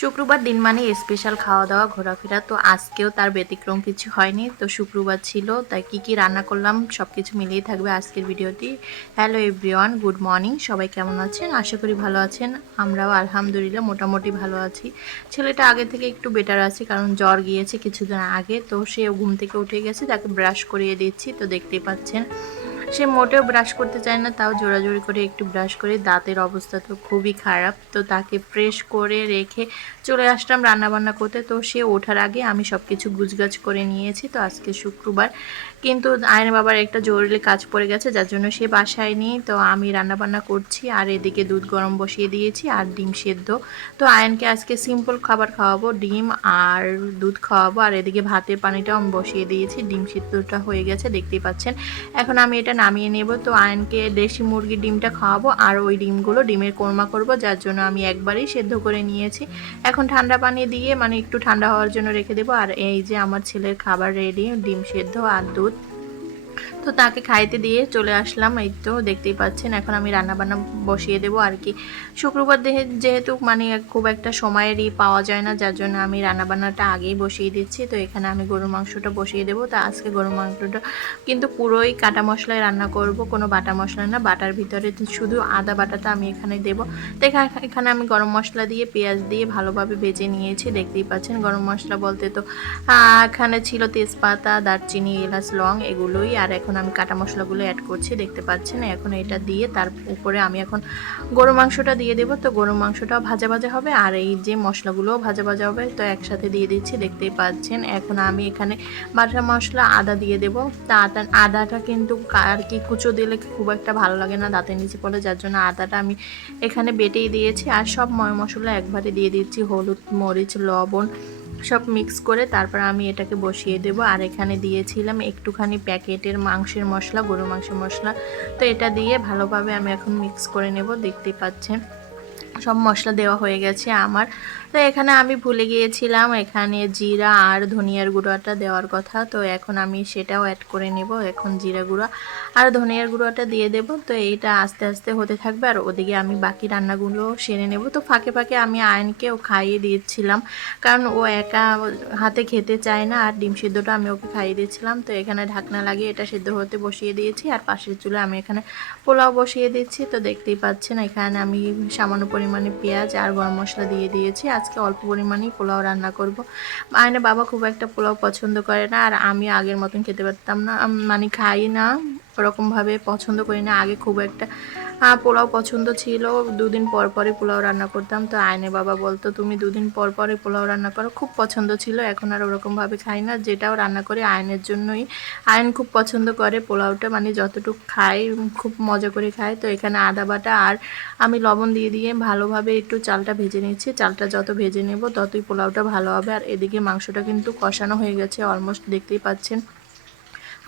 শুক্রবার দিন মানে স্পেশাল খাওয়া দাওয়া ঘোরাফেরা, তো আজকেও তার ব্যতিক্রম কিছু হয়নি। তো শুক্রবার ছিল, তাই কি কি রান্না করলাম সব কিছু মিলিয়ে থাকবে আজকের ভিডিওটি। Hello everyone, good morning. সবাই কেমন আছেন? আশা করি ভালো আছেন। আমরাও আলহামদুলিল্লাহ মোটামুটি ভালো আছি। ছেলেটা আগে থেকে একটু বেটার আছে, কারণ জ্বর গিয়েছে কিছুদিন আগে, তো সে ঘুম থেকে উঠে গেছে, তাকে ব্রাশ করিয়ে দিচ্ছি। তো দেখতেই পাচ্ছেন সে মোটেও ব্রাশ করতে চায় না, তাও জোরাজোরি করে একটু ব্রাশ করে। দাঁতের অবস্থা তো খুবই খারাপ, তো তাকে ফ্রেশ করে রেখে চলে আসলাম রান্নাবান্না করতে। তো সে ওঠার আগে আমি সব কিছু গুছগাছ করে নিয়েছি। তো আজকে শুক্রবার, কিন্তু আয়ন বাবার একটা জরুরি কাজ পড়ে গেছে, যার জন্য সে বাসায় নেই। তো আমি রান্নাবান্না করছি, আর এদিকে দুধ গরম বসিয়ে দিয়েছি আর ডিম সেদ্ধ। তো আয়নকে আজকে সিম্পল খাবার খাওয়াবো, ডিম আর দুধ খাওয়াবো। আর এদিকে ভাতের পানিটাও আমি বসিয়ে দিয়েছি, ডিম সিদ্ধটা হয়ে গেছে দেখতেই পাচ্ছেন। এখন আমি এটা নামিয়ে নেব। তো আয়নকে দেশি মুরগির ডিমটা খাওয়াবো, আর ওই ডিমগুলো ডিমের কোরমা করব, যার জন্য আমি একবারেই সেদ্ধ করে নিয়েছি। এখন ঠান্ডা পানি দিয়ে একটু ঠান্ডা হওয়ার জন্য রেখে দেবো। আর এই যে আমার ছেলের খাবার রেডি, ডিম সেদ্ধ আর দুধ। তো তাকে খাইতে দিয়ে চলে আসলাম। এই তো দেখতেই পাচ্ছেন, এখন আমি রান্না বান্না বসিয়ে দেবো আর কি। শুক্রবার যেহেতু খুব একটা সময়েরই পাওয়া যায় না, যার জন্য আমি রান্না বান্নাটা আগেই বসিয়ে দিচ্ছি। তো এখানে আমি গরুর মাংসটা বসিয়ে দেবো। তো আজকে গরুর মাংসটা কিন্তু পুরোই কাটা মশলায় রান্না করব, কোনো বাটা মশলা না। বাটার ভিতরে শুধু আদা বাটাটা আমি এখানে দেবো। তো এখানে আমি গরম মশলা দিয়ে পেঁয়াজ দিয়ে ভালোভাবে ভেজে নিয়েছি দেখতেই পাচ্ছেন। গরম মশলা বলতে তো এখানে ছিল তেজপাতা, দারচিনি, এলাচ, লং, এগুলোই। আর এখন আমি কাটা মশলাগুলো অ্যাড করছি দেখতে পাচ্ছেন। এখন এটা দিয়ে তার উপরে আমি এখন গরু মাংসটা দিয়ে দেবো। তো গরু মাংসটাও ভাজা ভাজা হবে, আর এই যে মশলাগুলোও ভাজা ভাজা হবে। তো একসাথে দিয়ে দিচ্ছি দেখতেই পাচ্ছেন। এখন আমি এখানে বাটা মশলা আদা দিয়ে দেবো। তা আদাটা কিন্তু আর কি কুচো দিলে খুব একটা ভালো লাগে না, দাঁতের নিচে পড়ে, যার জন্য আদাটা আমি এখানে বেটেই দিয়েছি। আর সব মশলা একবারে দিয়ে দিচ্ছি, হলুদ, মরিচ, লবণ সব মিক্স করে তারপর আমি এটাকে বসিয়ে দেব। আর এখানে দিয়েছিলাম একটুখানি প্যাকেটের মাংসের মশলা, গরু মাংসের মশলা। তো এটা দিয়ে ভালোভাবে আমি এখন মিক্স করে নেব দেখতেই পাচ্ছেন। সব মশলা দেওয়া হয়ে গেছে আমার। তো এখানে আমি ভুলে গিয়েছিলাম এখানে জিরা আর ধনিয়ার গুঁড়োটা দেওয়ার কথা, তো এখন আমি সেটাও অ্যাড করে নেব। এখন জিরা গুঁড়া আর ধনিয়ার গুঁড়োটা দিয়ে দেব। তো এইটা আস্তে আস্তে হতে থাকবে, আর ওদিকে আমি বাকি রান্নাগুলো সেরে নেব। তো ফাঁকে ফাঁকে আমি আয়নকেও খাইয়ে দিয়েছিলাম, কারণ ও একা হাতে খেতে চায় না। আর ডিম সিদ্ধটা আমি ওকে খাইয়ে দিয়েছিলাম। তো এখানে ঢাকনা লাগিয়ে এটা সিদ্ধ হতে বসিয়ে দিয়েছি, আর পাশের চুলে আমি এখানে পোলাও বসিয়ে দিচ্ছি। তো দেখতেই পাচ্ছেন এখানে আমি সামান্য পরিমাণে পেঁয়াজ আর গরম মশলা দিয়ে দিয়েছি। আজকে অল্প পরিমাণেই পোলাও রান্না করব। আয়নের বাবা খুব একটা পোলাও পছন্দ করে না, আর আমি আগের মতন খেতে পারতাম না, খাই না, ওরকমভাবে পছন্দ করি না। আগে খুব একটা পোলাও পছন্দ ছিল, দুদিন পর পরই পোলাও রান্না করতাম। তো আয়নের বাবা বলতো তুমি দুদিন পর পরই পোলাও রান্না করো, খুব পছন্দ ছিল। এখন আর ওরকমভাবে খাই না, যেটাও রান্না করি আয়নের জন্যই। আয়ন খুব পছন্দ করে পোলাওটা, যতটুকু খাই খুব মজা করে খায়। তো এখানে আদা বাটা আর আমি লবণ দিয়ে দিয়ে ভালোভাবে একটু চালটা ভেজে নিচ্ছি। চালটা যত ভেজে নেব ততই পোলাওটা ভালো হবে। আর এদিকে মাংসটা কিন্তু কষানো হয়ে গেছে অলমোস্ট দেখতেই পাচ্ছেন।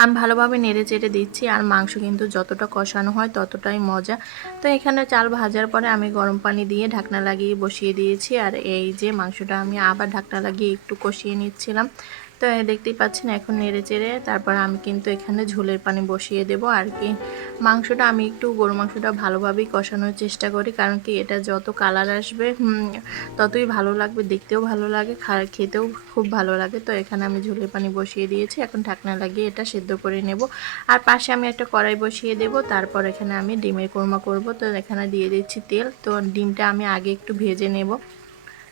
আমি ভালোভাবে নেড়ে চেড়ে দিচ্ছি, আর মাংস কিন্তু যতটা কষানো হয় ততটাই মজা। তো এখানে চাল ভাজার পরে আমি গরম পানি দিয়ে ঢাকনা লাগিয়ে বসিয়ে দিয়েছি। আর এই যে মাংসটা আমি আবার ঢাকনা লাগিয়ে একটু কষিয়ে নিচ্ছিলাম। তো দেখতেই পাচ্ছেন এখন নেড়ে চেড়ে তারপর আমি কিন্তু এখানে ঝোলের পানি বসিয়ে দেব আর কি। মাংসটা আমি একটু গরু মাংসটা ভালোভাবেই কষানোর চেষ্টা করি, কারণ কি এটা যত কালার আসবে ততই ভালো লাগবে, দেখতেও ভালো লাগে, খেতেও খুব ভালো লাগে। তো এখানে আমি ঝোলের পানি বসিয়ে দিয়েছি, এখন ঢাকনা লাগিয়ে এটা সেদ্ধ করে নেব। আর পাশে আমি একটা কড়াই বসিয়ে দেব, তারপর এখানে আমি ডিমের কোরমা করব। তো এখানে দিয়ে দিচ্ছি তেল। তো ডিমটা আমি আগে একটু ভেজে নেব।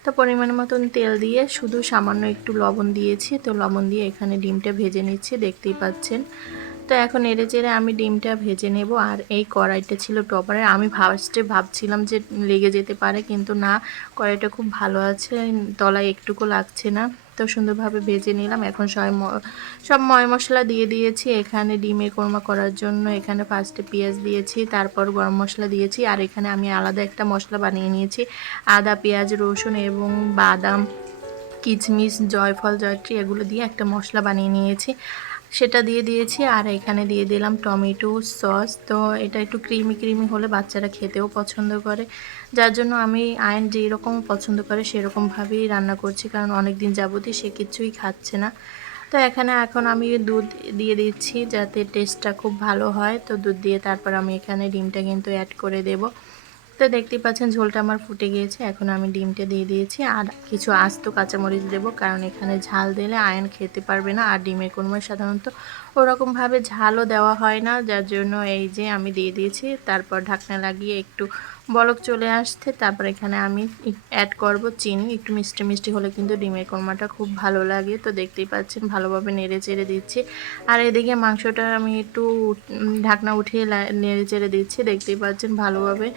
তো পরিমাণ মতন তেল দিয়ে শুধু সামান্য একটু লবণ দিয়েছি। তো লবণ দিয়ে এখানে ডিমটা ভেজে নিচ্ছি দেখতেই পাচ্ছেন। তো এখন নেড়ে চেড়ে আমি ডিমটা ভেজে নেব। আর এই কড়াইটা ছিল টপারের, আমি ফার্স্টে ভাবছিলাম যে লেগে যেতে পারে, কিন্তু না, কড়াইটা খুব ভালো আছে, তলায় একটুকু লাগছে না। তো সুন্দরভাবে ভেজে নিলাম। এখন সব ময় মশলা দিয়ে দিয়েছি এখানে ডিমের কোরমা করার জন্য। এখানে ফার্স্টে পেঁয়াজ দিয়েছি, তারপর গরম মশলা দিয়েছি, আর এখানে আমি আলাদা একটা মশলা বানিয়ে নিয়েছি, আদা, পেঁয়াজ, রসুন এবং বাদাম, কিচমিচ, জয়ফল, জয়ত্রী এগুলো দিয়ে একটা মশলা বানিয়ে নিয়েছি, সেটা দিয়ে দিয়েছি। আর এখানে দিয়ে দিলাম টমেটো সস। তো এটা একটু ক্রিমি ক্রিমি হলে বাচ্চারা খেতেও পছন্দ করে, যার জন্য আমি আয়ন যেরকম পছন্দ করে সেরকমভাবেই রান্না করছি, কারণ অনেক দিন যাবতই সে কিছুই খাচ্ছে না। তো এখন আমি দুধ দিয়ে দিচ্ছি যাতে টেস্টটা খুব ভালো হয়। তো দুধ দিয়ে তারপর আমি এখানে ডিমটা কিন্তু অ্যাড করে দেব। তো দেখতেই পাচ্ছেন ঝোলটা আমার ফুটে গিয়েছে। এখন আমি ডিমটা দিয়ে দিয়েছি আর কিছু আস্ত কাঁচামরিচ দেবো, কারণ এখানে ঝাল দিলে আয়ন খেতে পারবে না। আর ডিমের কোরমায় সাধারণত ওরকমভাবে ঝালও দেওয়া হয় না, যার জন্য এই যে আমি দিয়ে দিয়েছি। তারপর ঢাকনা লাগিয়ে একটু বলক চলে আসতে তারপর এখানে আমি অ্যাড করব চিনি। একটু মিষ্টি মিষ্টি হলে কিন্তু ডিমের কোরমাটা খুব ভালো লাগে। তো দেখতেই পাচ্ছেন ভালোভাবে নেড়ে চেড়ে দিচ্ছি। আর এদিকে মাংসটা আমি একটু ঢাকনা উঠিয়ে নেড়ে চেড়ে দিচ্ছি, দেখতেই পাচ্ছেন ভালোভাবে।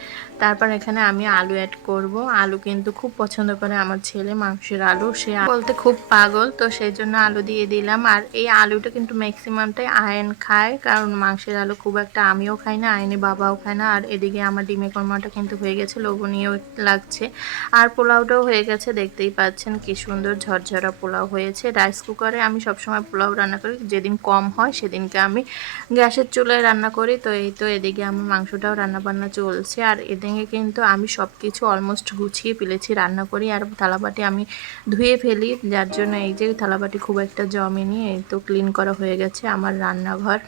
তারপর এখানে আমি আলু অ্যাড করব। আলু কিন্তু খুব পছন্দ করে আমার ছেলে, মাংসের আলু সে বলতে খুব পাগল, তো সেই জন্য আলু দিয়ে দিলাম। আর এই আলুটা কিন্তু ম্যাক্সিমামটাই আয়ন খায়, কারণ মাংসের আলু খুব একটা আমিও খাই না, আয়নে বাবাও খায় না। আর এদিকে আমার ডিমের কোরমাটা কিন্তু হয়ে গেছে, লোভনীয় লাগছে। আর পোলাওটাও হয়ে গেছে, দেখতেই পাচ্ছেন কি সুন্দর ঝরঝরা পোলাও হয়েছে। রাইস কুকারে আমি সবসময় পোলাও রান্না করি, যেদিন কম হয় সেদিনকে আমি গ্যাসের চুলায় রান্না করি। তো এই তো এদিকে আমার মাংসটাও রান্না বান্না চলছে। আর এদিকে কিন্তু আমি সব কিছু অলমোস্ট গুছিয়ে ফেলেছি, রান্না করি। আর থালাবাটি আমি ধুয়ে ফেলি, যার জন্য এই যে থালাবাটি খুব একটা জমেনি। এই তো ক্লিন করা হয়ে গেছে আমার রান্নাঘর।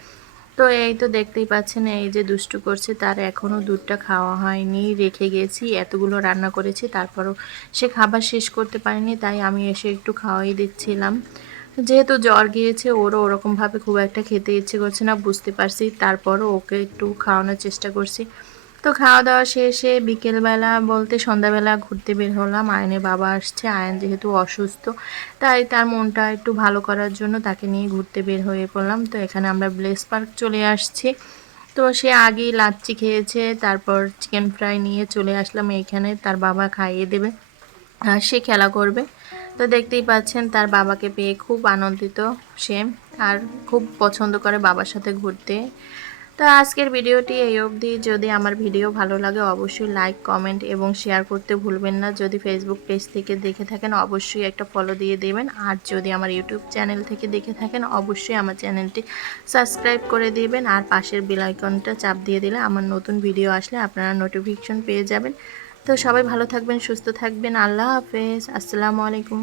তো এই তো দেখতেই পাচ্ছেন এই যে দুষ্টু করছে, তার এখনও দুধটা খাওয়া হয়নি, রেখে গেছি। এতগুলো রান্না করেছি তারপরও সে খাবার শেষ করতে পারেনি, তাই আমি এসে একটু খাওয়াই দিচ্ছিলাম। যেহেতু জ্বর গিয়েছে, ওরও ওরকমভাবে খুব একটা খেতে ইচ্ছে করছে না, বুঝতে পারছি। তারপরও ওকে একটু খাওয়ানোর চেষ্টা করছি। তো খাওয়া দাওয়া শেষে বিকেলবেলা বলতে সন্ধ্যাবেলা ঘুরতে বের হলাম। আয়নের বাবা আসছে, আয়ন যেহেতু অসুস্থ, তাই তার মনটা একটু ভালো করার জন্য তাকে নিয়ে ঘুরতে বের হয়ে পড়লাম। তো এখানে আমরা ব্লেস পার্ক চলে আসছি। তো সে আগেই লাচ্ছি খেয়েছে, তারপর চিকেন ফ্রাই নিয়ে চলে আসলাম এইখানে, তার বাবা খাইয়ে দেবে আর সে খেলা করবে। তো দেখতেই পাচ্ছেন তার বাবাকে পেয়ে খুব আনন্দিত সে, আর খুব পছন্দ করে বাবার সাথে ঘুরতে। তো আজকের ভিডিওটি এই অবধি। যদি আমার ভিডিও ভালো লাগে অবশ্যই লাইক, কমেন্ট এবং শেয়ার করতে ভুলবেন না। যদি ফেসবুক পেজ থেকে দেখে থাকেন অবশ্যই একটা ফলো দিয়ে দেবেন। আর যদি আমার ইউটিউব চ্যানেল থেকে দেখে থাকেন অবশ্যই আমার চ্যানেলটি সাবস্ক্রাইব করে দিবেন। আর পাশের বেল আইকনটা চাপ দিয়ে দিলে আমার নতুন ভিডিও আসলে আপনারা নোটিফিকেশন পেয়ে যাবেন। তো সবাই ভালো থাকবেন, সুস্থ থাকবেন। আল্লাহ হাফেজ, আসসালামু আলাইকুম।